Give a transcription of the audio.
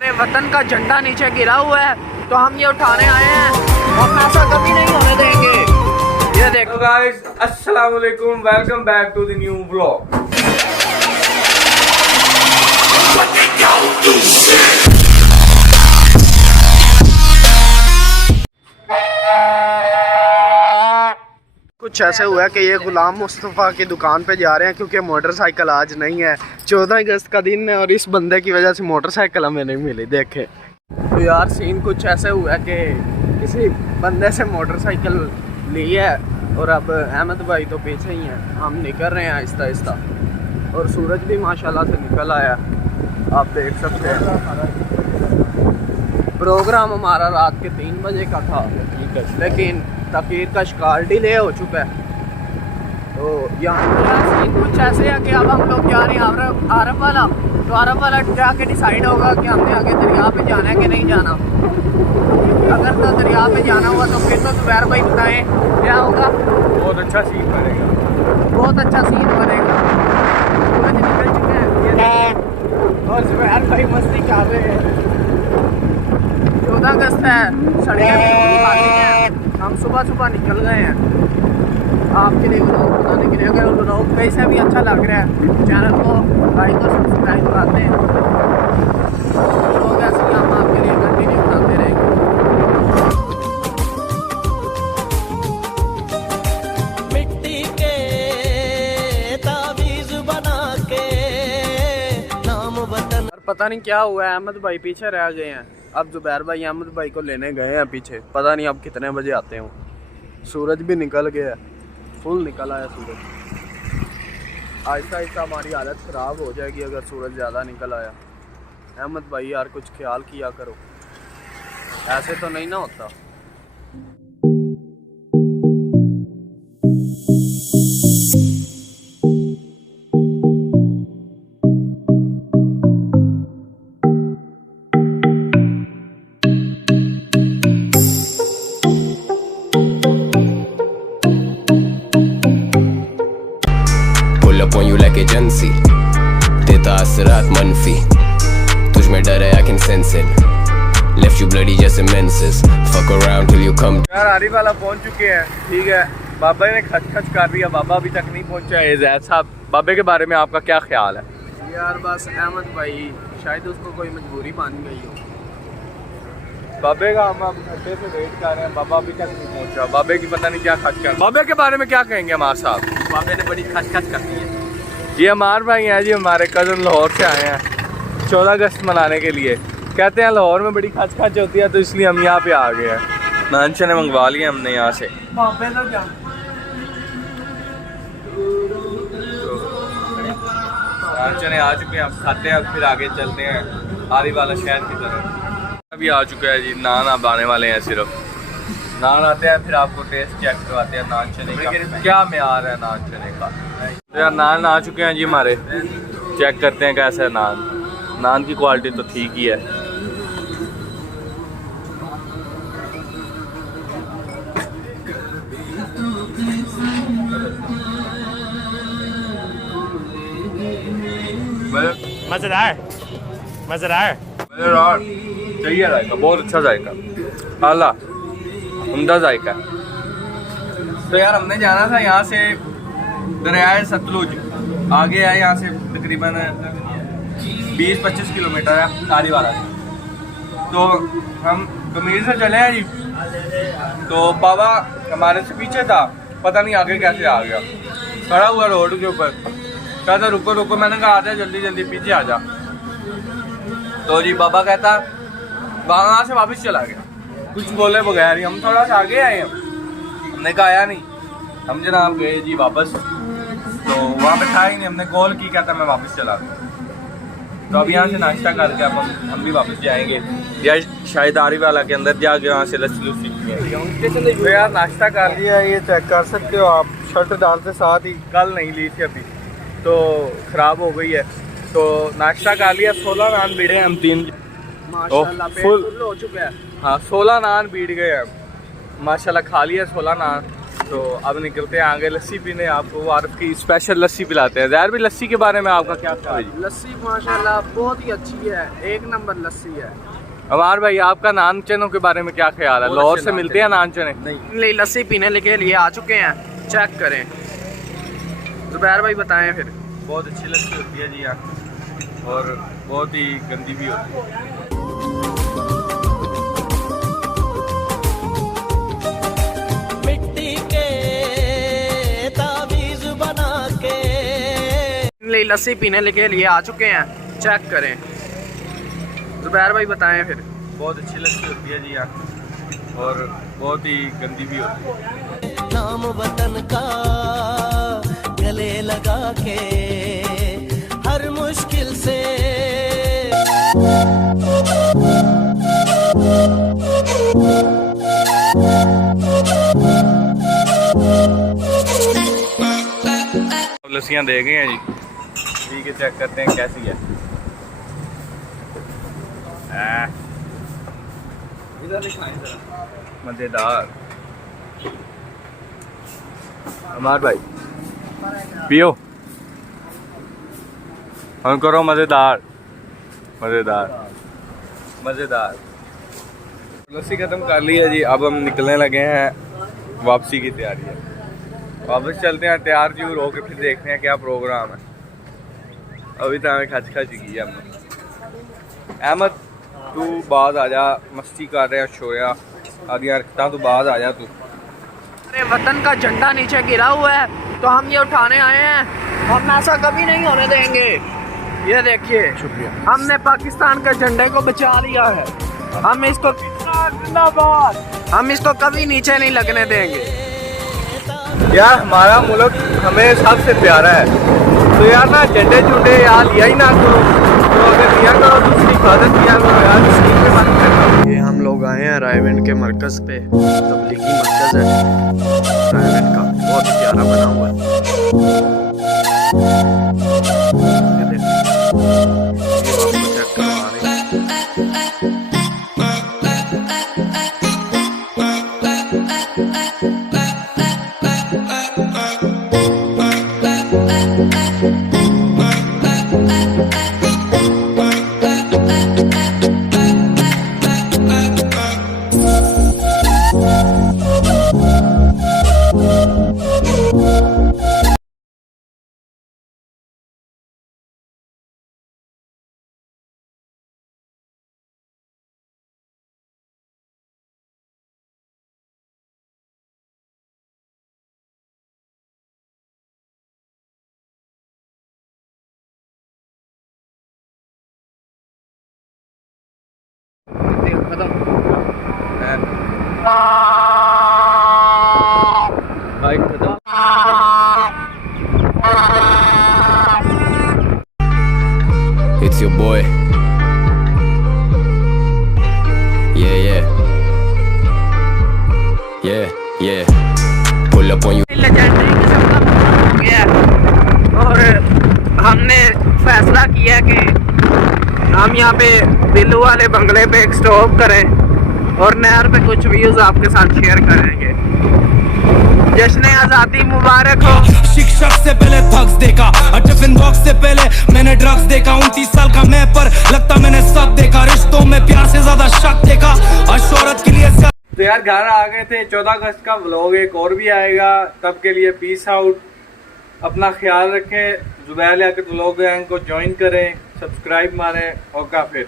वतन का झंडा नीचे गिरा हुआ है तो हम ये उठाने आए हैं। हम ऐसा कभी नहीं होने देंगे। ये देखो गाइस, अस्सलाम वालेकुम, welcome back to the new vlog. कुछ ऐसे हुआ है कि ये गुलाम मुस्तफ़ा की दुकान पे जा रहे हैं क्योंकि मोटरसाइकिल आज नहीं है। 14 अगस्त का दिन है और इस बंदे की वजह से मोटरसाइकिल हमें नहीं मिली। देखे तो यार सीन कुछ ऐसे हुआ है कि किसी बंदे से मोटरसाइकिल ली है और अब अहमद भाई तो पीछे ही हैं। हम निकल रहे हैं आहिस्ता आहिस्ता और सूरज भी माशाल्लाह से निकल आया, आप देख सकते हैं। प्रोग्राम हमारा रात के 3 बजे का था लेकिन तकरीर का शिकार डिले हो चुका है। तो यहाँ सीन कुछ ऐसे है कि अब हम लोग जा रहे हैं आरब वाला। तो आरब वाला जाके डिसाइड होगा कि हमने आगे दरिया पे जाना है कि नहीं जाना। अगर तो दरिया पे जाना हुआ तो फिर तो जुबैर भाई बताएं क्या होगा। बहुत अच्छा सीन बनेगा, बहुत अच्छा सीन बनेगा। सूरज निकल चुके हैं और जुबैर भाई मस्ती कर रहे हैं। 14 अगस्त है, सड़कें बिल्कुल खाली हैं। हम सुबह सुबह निकल गए हैं आपके लिए व्लॉग बनाने के लिए। अगर व्लॉग कैसे भी अच्छा लग रहा है चैनल को लाइक और सब्सक्राइब कराते हैं। व्लॉग ऐसे ही हम आपके लिए कंटिन्यू बनाते रहेंगे। मिट्टी के तावीज़ बना के नाम वतन। पता नहीं क्या हुआ है, अहमद भाई पीछे रह गए हैं। अब जुबैर भाई अहमद भाई को लेने गए हैं पीछे, पता नहीं अब कितने बजे आते हो। सूरज भी निकल गया, फुल निकल आया सूरज। आहिस्ता आहिस्ता हमारी हालत ख़राब हो जाएगी अगर सूरज ज़्यादा निकल आया। अहमद भाई यार कुछ ख्याल किया करो, ऐसे तो नहीं ना होता। on you like agency देता असरात मनफी तुझ में डर है I can sense it left you bloody just immenses fuck around till you come। यार आरिफ वाला पहुंच चुके हैं, ठीक है। बाबा ने खच खच कर दिया, बाबा अभी तक नहीं पहुंचा है। ज़ैद साहब, बाबे के बारे में आपका क्या ख्याल है? यार बस अहमद भाई शायद उसको कोई मजबूरी मान गई हो। बाबे का हम अब घंटे से वेट कर रहे हैं, बाबा अभी तक नहीं पहुंचा। बाबे की पता नहीं क्या खच कर। बाबे के बारे में क्या कहेंगे अमार साहब? बाबे ने बड़ी खच खच कर दी है। ये अमार भाई हैं जी, हमारे कज़न लाहौर से आए हैं 14 अगस्त मनाने के लिए। कहते हैं लाहौर में बड़ी खच खच होती है तो इसलिए हम यहाँ पे आ गए हैं। नान चने मंगवा लिए हमने यहाँ से। बाबे तो जा नान चने आ चुके हैं, अब खाते हैं, फिर आगे चलते हैं आरी वाला शहर की तरफ। अभी आ चुका है जी, नान अब आने वाले हैं। सिर्फ नान आते हैं फिर आपको टेस्ट चेक करवाते हैं नान चने का क्या म्यार है नान चने का। तो यार नान आ चुके हैं जी हमारे, चेक करते हैं कैसा है नान। नान की क्वालिटी तो ठीक ही है। मज़ेदार मज़ेदार मज़ेदार, सही है जायका, बहुत अच्छा जायका, आला उम्दा जायका। तो यार हमने जाना था यहाँ से दरियाए सतलुज, आगे है यहाँ से तकरीबन 20-25 किलोमीटर है आरी वाला। तो हम कमीर से चले हैं जी, तो बाबा हमारे से पीछे था, पता नहीं आगे कैसे आ गया। खड़ा हुआ रोड के ऊपर, कहता रुको रुको, मैंने कहा आजा जल्दी जल्दी पीछे आ जा। तो जी बाबा कहता वहाँ से वापस चला गया कुछ बोले बगैर ही। हम थोड़ा सा आगे आए हैं, हमने कहा आया नहीं, हम जनाब गए जी वापस। तो वहाँ पे था ही नहीं, हमने कॉल की, कहता मैं वापस चला गया। तो अब यहाँ से नाश्ता करके अब हम भी वापस जाएंगे या शायद आरी वाला के अंदर जाके वहाँ से लस्सी लुस्सी पिएंगे। तो यार नाश्ता कर लिया, ये चेक कर सकते हो आप, शर्ट डालते साथ ही कल नहीं ली थी अभी तो ख़राब हो गई है। तो नाश्ता कर लिया, 16 नान बीड़े हम 3 माशाल्लाह फुल हो चुका है। हाँ 16 नान बीड़ गए हैं माशाल्लाह, खा लिया 16 नान। तो अब निकलते हैं आगे लस्सी पीने, आपको वारफ की स्पेशल लस्सी पिलाते हैं। ज़ाहिर भी लस्सी के बारे में आपका क्या ख्याल है जी? लस्सी माशाल्लाह बहुत ही अच्छी है, एक नंबर लस्सी है। अमार भाई आपका नान चनों के बारे में क्या ख्याल है? लाहौर से मिलते हैं नान चने? नहीं, लस्सी पीने के लिए आ चुके हैं, चेक करें। जुबैर भाई बताएं फिर। बहुत अच्छी लस्सी होती है जी यहाँ, और बहुत ही गंदी भी होती है। मिट्टी के ताबीज बना के लस्सी पीने के लिए आ चुके हैं, चेक करें। जुबैर भाई बताएं फिर। बहुत अच्छी लस्सी होती है जी यहाँ, और बहुत ही गंदी भी होती है। नाम वतन का गले लगा के हर मुश्किल से लस्सियाँ दे गए हैं जी, पी के चेक करते हैं कैसी है। मज़ेदार। अमार भाई पियो, हम करो मज़ेदार मज़ेदार मज़ेदार। लस्सी ख़त्म कर ली है जी, अब हम निकलने लगे हैं, वापसी की तैयारी है। वापस चलते हैं तैयार जरूर होके, फिर देखते हैं क्या प्रोग्राम है। अभी तो हमें खच की है हमने। अहमद तू बाज आ जा, मस्ती कर रहे हैं शोया आदियाँ रखता, तू बाज आ जा तू। अरे वतन का झंडा नीचे गिरा हुआ है तो हम ये उठाने आए हैं, हम ऐसा कभी नहीं होने देंगे। ये देखिए, शुक्रिया, हमने पाकिस्तान के झंडे को बचा लिया है, हम इसको कभी नीचे नहीं लगने देंगे। यार हमारा मुल्क हमें सबसे प्यारा है, तो यार ना झंडे झुंडे यार लिया ही ना करो, तो अगर लिया करो तो उसकी हिफाजत किया करो यार, तस्लीम पे मत करना। ये हम लोग आए हैं रायविंड के मरकज़ पे, तबलीगी मरकज़ है रायविंड का, बहुत ही प्यारा बना हुआ है। ये देखो, ये आपको चेक करवा रहे हैं। भाई खत्म। It's your boy. Yeah. Pull up on you. Legendary किस्म का हो गया और हमने फैसला किया कि हम यहाँ पे बिल्लू वाले बंगले पे एक स्टॉप करें और नहर पे कुछ व्यूज आपके साथ शेयर करेंगे। जश्न आज़ादी मुबारक हो। शिक्षक से पहले थग्स देखा, टिफिन बॉक्स से पहले मैंने ड्रग्स देखा, 29 साल का मैं पर लगता मैंने सब देखा, रिश्तों में प्यार से ज्यादा शक देखा, और शोहरत के लिए तो यार घर आ गए थे। 14 अगस्त का व्लॉग एक और भी आएगा, तब के लिए पीस आउट, अपना ख्याल रखें। जुबैर लियाकत व्लॉग को ज्वाइन करें, सब्सक्राइब मारें और का फिर